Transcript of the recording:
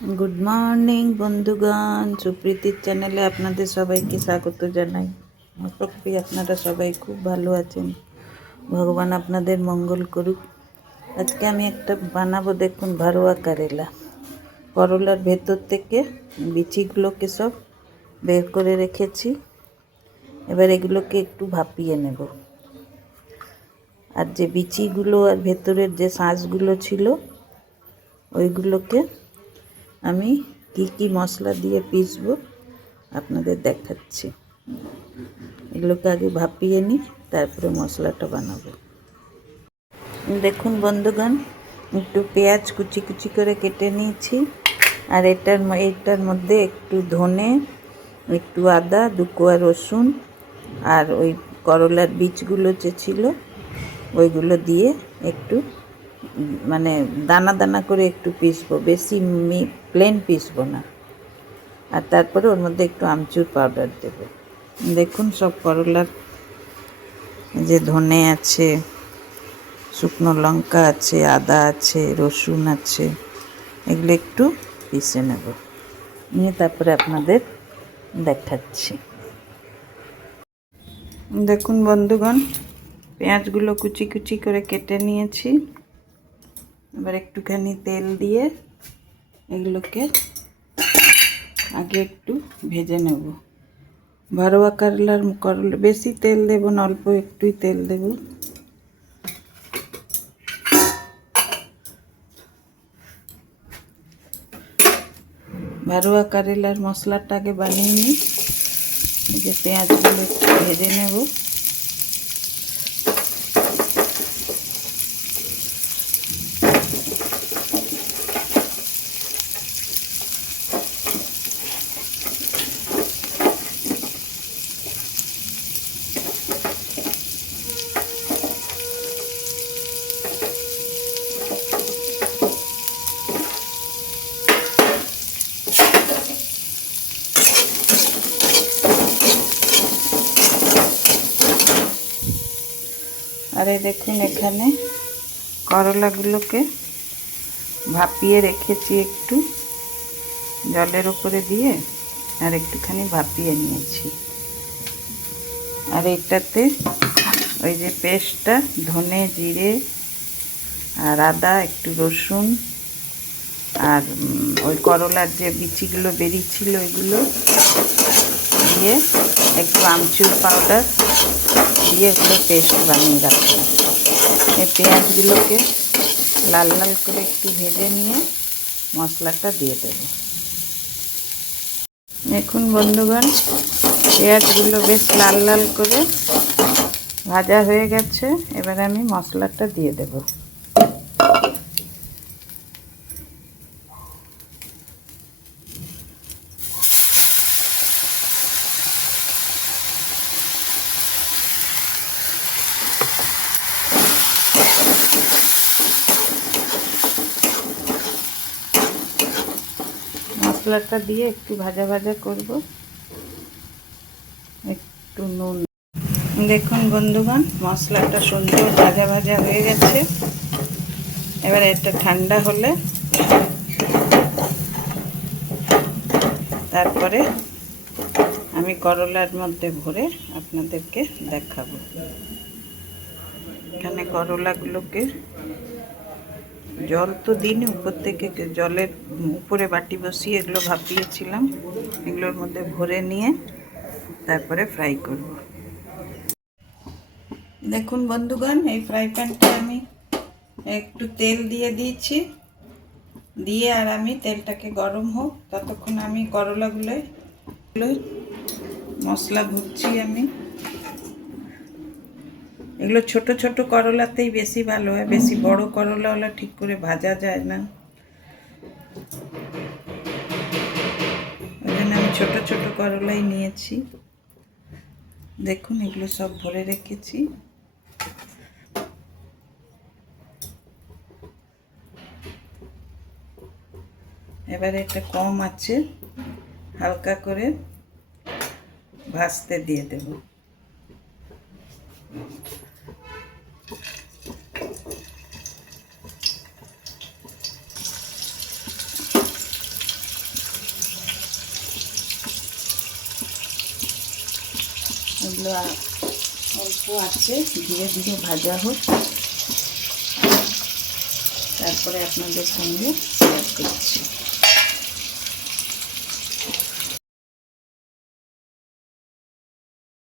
Good morning বন্ধুগণ, সুপ্রীতির চ্যানেলে আপনাদের সবাইকে স্বাগত জানাই। আশা করি আপনারা সবাই খুব ভালো আছেন। ভগবান আপনাদের মঙ্গল করুক। আজকে আমি একটা বানাবো, দেখুন, ভারোয়া কারেলা। করলার ভেতর থেকে বিচিগুলোকে সব বের করে রেখেছি। এবার এগুলোকে একটু ভাপিয়ে নেব। আর যে বিচিগুলো আর ভেতরের যে শাঁসগুলো ছিল ওইগুলোকে আমি কি মশলা দিয়ে পিসবো আপনাদের দেখাচ্ছি। এগুলোকে আগে ভাপিয়ে নিই, তারপরে মশলাটা বানাবো। দেখুন বন্ধুগণ, একটু পেঁয়াজ কুচি কুচি করে কেটে নিয়েছি। আর এটার মধ্যে একটু ধনে, একটু আদা, 2 কোয়া রসুন আর ওই করলার বীজগুলো যে ছিল ওইগুলো দিয়ে একটু মানে দানা দানা করে একটু পিসবো, বেশি প্লেন পিসবো না। আর তারপরে ওর মধ্যে একটু আমচুর পাউডার দেব। দেখুন, সব করলার যে ধনে আছে, শুকনো লঙ্কা আছে, আদা আছে, রসুন আছে, এগুলো একটু পিষে নেব, নিয়ে তারপরে আপনাদের দেখাচ্ছি। দেখুন বন্ধুগণ, পেঁয়াজগুলো কুচি কুচি করে কেটে নিয়েছি। এবার একটুখানি তেল দিয়ে এগুলোকে আগে একটু ভেজে নেব। ভারোয়া করলা বেশি তেল দেব না, অল্প একটুই তেল দেব। ভারোয়া কারেলার মশলাটা আগে বানিয়ে নিই। এই যে পেঁয়াজগুলো একটু ভেজে নেব। আর এই দেখুন, এখানে করলাগুলোকে ভাপিয়ে রেখেছি, একটু জলের উপরে দিয়ে আর একটুখানি ভাপিয়ে নিয়েছি। আর এটাতে ওই যে পেস্টটা, ধনে, জিরে আর আদা, একটু রসুন আর ওই করলার যে বিচিগুলো বেরিয়েছিল ওইগুলো দিয়ে একটু আমচুর পাউডার দিয়ে এগুলো পেস্ট বানিয়ে রাখলাম। এই পেঁয়াজগুলোকে লাল লাল করে একটু ভেজে নিয়ে মশলাটা দিয়ে দেব। দেখুন বন্ধুগণ, পেঁয়াজগুলো বেশ লাল লাল করে ভাজা হয়ে গেছে। এবার আমি মশলাটা দিয়ে দেব। মশলাটা দিয়ে একটু ভাজা ভাজা করব, একটু নুন। দেখুন বন্ধুগণ, মশলাটা সুন্দর ভাজা ভাজা হয়ে গেছে। এবার এটা ঠান্ডা হলে তারপরে আমি করলার মধ্যে ভরে আপনাদেরকে দেখাবো। এখানে করলাগুলোকে জল তো দিইনি, উপর থেকে জলের উপরে বাটি বসিয়ে এগুলো ভাপিয়েছিলাম, এগুলোর মধ্যে ভরে নিয়ে তারপরে ফ্রাই করব। দেখুন বন্ধুগণ, এই ফ্রাই প্যানটা আমি একটু তেল দিয়ে দিয়েছি, দিয়ে আর আমি তেলটাকে গরম হোক ততক্ষণ আমি করলাগুলো মশলা ভুনছি। আমি এগুলো ছোট ছোট করলাতেই বেশি ভালো হয়, বেশি বড় করলা হলে ঠিক করে ভাজা যায় না। ওই জন্য আমি ছোট ছোট করলাই নিয়েছি। দেখুন, এগুলো সব ভরে রেখেছি। এবারে এটা কম আছে হালকা করে ভাজতে দিয়ে দেব। এগুলো অল্প আছে, ধীরে ধীরে ভাজা হোক, তারপরে আপনাদের সঙ্গে শেয়ার করছি।